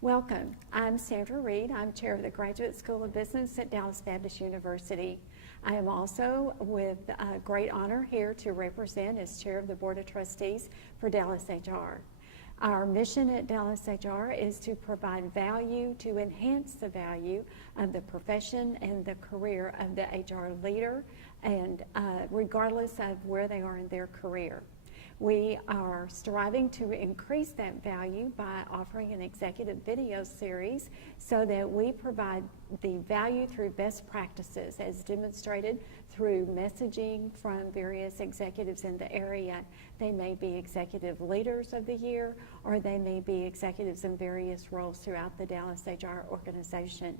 Welcome. I'm Sandra Reed. I'm chair of the Graduate School of Business at Dallas Baptist University. I am also with great honor here to represent as chair of the Board of Trustees for DallasHR. Our mission at DallasHR is to provide value to enhance the value of the profession and the career of the HR leader, and regardless of where they are in their career. We are striving to increase that value by offering an executive video series so that we provide the value through best practices as demonstrated through messaging from various executives in the area. They may be executive leaders of the year, or they may be executives in various roles throughout the DallasHR organization.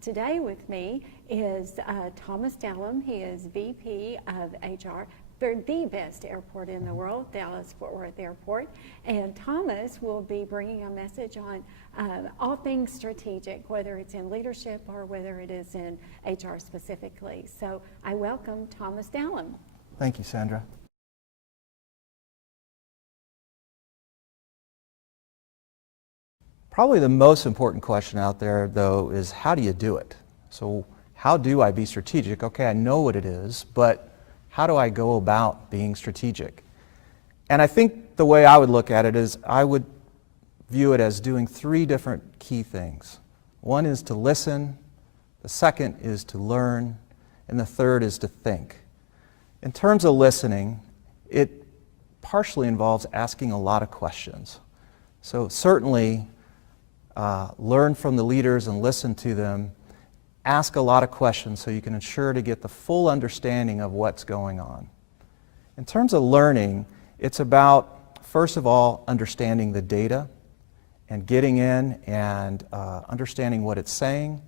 Today with me is Thomas Dallam. He is VP of HR for the best airport in the world, Dallas-Fort Worth Airport. And Thomas will be bringing a message on all things strategic, whether it's in leadership or whether it is in HR specifically. So I welcome Thomas Dallam. Thank you, Sandra. Probably the most important question out there, though, is how do you do it? So how do I be strategic? Okay, I know what it is, but how do I go about being strategic? And I think the way I would look at it is I would view it as doing three different key things. One is to listen, the second is to learn, and the third is to think. In terms of listening, it partially involves asking a lot of questions. So certainly learn from the leaders and listen to them. Ask a lot of questions so you can ensure to get the full understanding of what's going on. In terms of learning, it's about, first of all, understanding the data and getting in and understanding what it's saying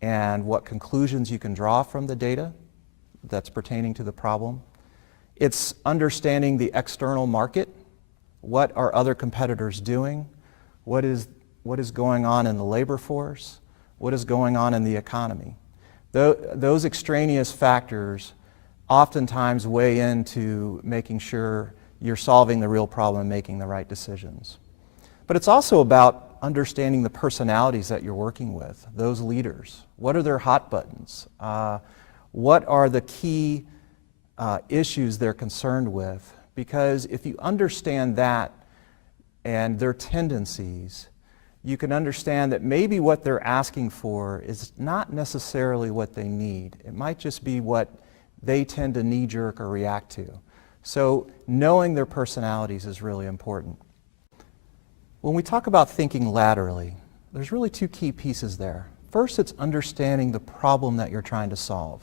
and what conclusions you can draw from the data that's pertaining to the problem. It's understanding the external market. What are other competitors doing? What is going on in the labor force? What is going on in the economy? Those extraneous factors oftentimes weigh into making sure you're solving the real problem and making the right decisions. But it's also about understanding the personalities that you're working with, those leaders. What are their hot buttons? What are the key issues they're concerned with? Because if you understand that and their tendencies, you can understand that maybe what they're asking for is not necessarily what they need. It might just be what they tend to knee-jerk or react to. So knowing their personalities is really important. When we talk about thinking laterally, there's really two key pieces there. First, it's understanding the problem that you're trying to solve.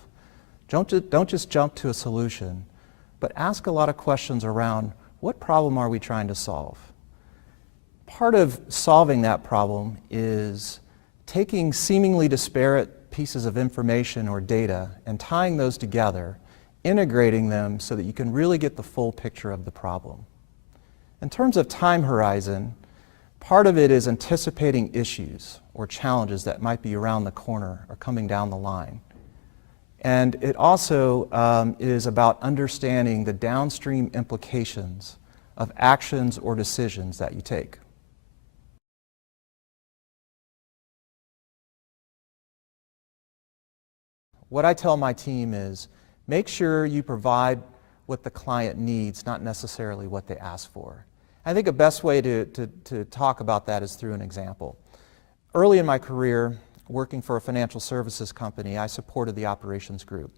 Don't just jump to a solution, but ask a lot of questions around what problem are we trying to solve? Part of solving that problem is taking seemingly disparate pieces of information or data and tying those together, integrating them so that you can really get the full picture of the problem. In terms of time horizon, part of it is anticipating issues or challenges that might be around the corner or coming down the line. And it also is about understanding the downstream implications of actions or decisions that you take. What I tell my team is make sure you provide what the client needs, not necessarily what they ask for. I think the best way to talk about that is through an example. Early in my career, working for a financial services company, I supported the operations group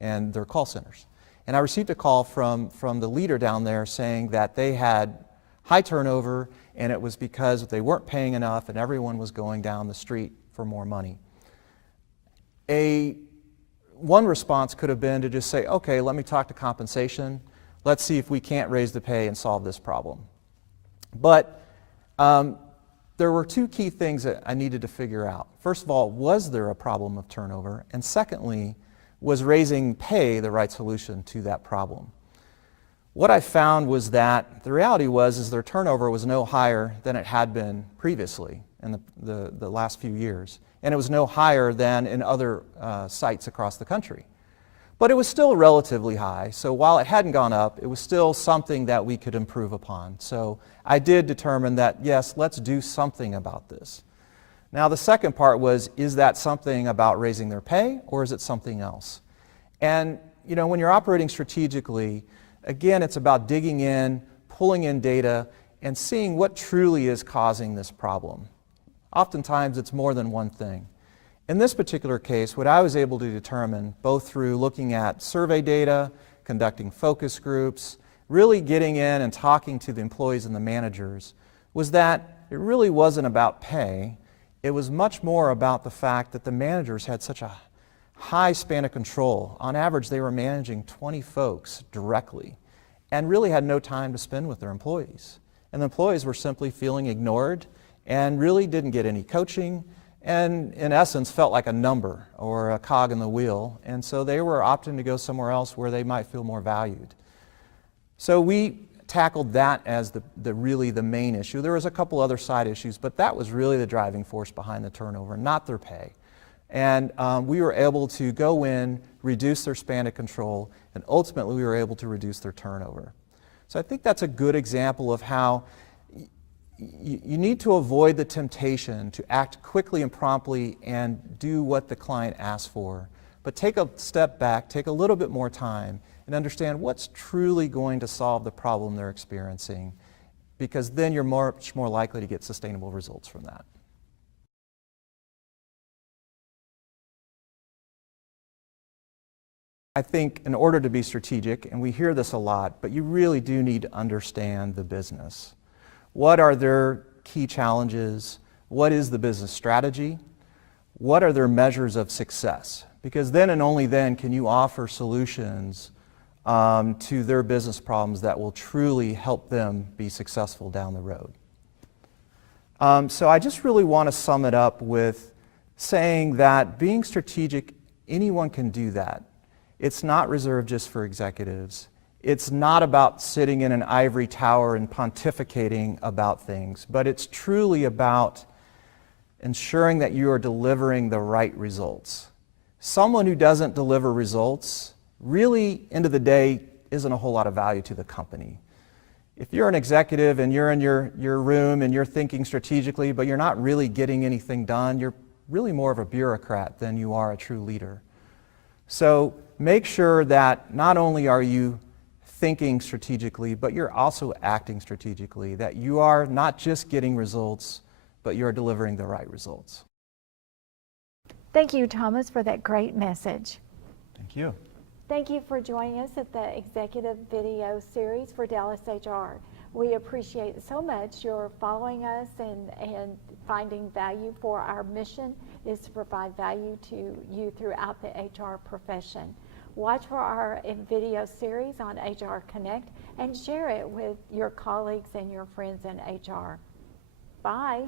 and their call centers. And I received a call from the leader down there saying that they had high turnover and it was because they weren't paying enough and everyone was going down the street for more money. One response could have been to just say, okay, let me talk to compensation. Let's see if we can't raise the pay and solve this problem. But there were two key things that I needed to figure out. First of all, was there a problem of turnover? And secondly, was raising pay the right solution to that problem? What I found was that the reality was their turnover was no higher than it had been previously in the last few years. And it was no higher than in other sites across the country. But it was still relatively high, so while it hadn't gone up, it was still something that we could improve upon. So I did determine that, yes, let's do something about this. Now the second part was, is that something about raising their pay, or is it something else? And when you're operating strategically, again, it's about digging in, pulling in data, and seeing what truly is causing this problem. Oftentimes it's more than one thing. In this particular case, what I was able to determine, both through looking at survey data, conducting focus groups, really getting in and talking to the employees and the managers, was that it really wasn't about pay. It was much more about the fact that the managers had such a high span of control. On average, they were managing 20 folks directly and really had no time to spend with their employees. And the employees were simply feeling ignored and really didn't get any coaching, and in essence felt like a number or a cog in the wheel, and so they were opting to go somewhere else where they might feel more valued. So we tackled that as really the main issue. There was a couple other side issues, but that was really the driving force behind the turnover, not their pay. And we were able to go in, reduce their span of control, and ultimately we were able to reduce their turnover. So I think that's a good example of how you need to avoid the temptation to act quickly and promptly and do what the client asks for. But take a step back, take a little bit more time, and understand what's truly going to solve the problem they're experiencing, because then you're much more likely to get sustainable results from that. I think in order to be strategic, and we hear this a lot, but you really do need to understand the business. What are their key challenges? What is the business strategy? What are their measures of success? Because then and only then can you offer solutions to their business problems that will truly help them be successful down the road. So I just really want to sum it up with saying that being strategic, anyone can do that. It's not reserved just for executives. It's not about sitting in an ivory tower and pontificating about things, but it's truly about ensuring that you are delivering the right results. Someone who doesn't deliver results, really, end of the day, isn't a whole lot of value to the company. If you're an executive and you're in your room and you're thinking strategically, but you're not really getting anything done, you're really more of a bureaucrat than you are a true leader. So make sure that not only are you thinking strategically, but you're also acting strategically, that you are not just getting results, but you're delivering the right results. Thank you, Thomas, for that great message. Thank you. Thank you for joining us at the Executive Video Series for DallasHR. We appreciate so much your following us and finding value, for our mission is to provide value to you throughout the HR profession. Watch for our video series on HR Connect and share it with your colleagues and your friends in HR. Bye.